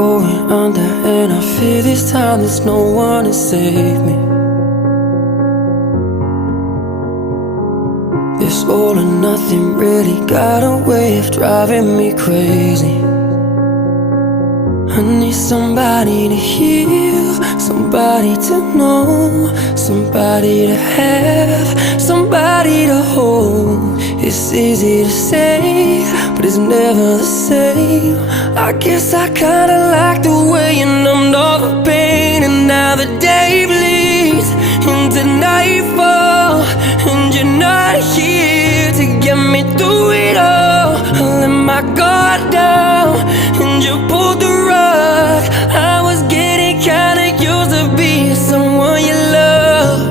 going under, and I fear this time there's no one to save me. This all or nothing really got a way of driving me crazy. I need somebody to heal, somebody to know, somebody to have, somebody to hold. It's easy to say, but it's never the same. I guess I kinda like the way you numbed all the pain, and now the day bleeds into nightfall, and you're not here to get me through it all. I let my guard down, and you pulled the rug.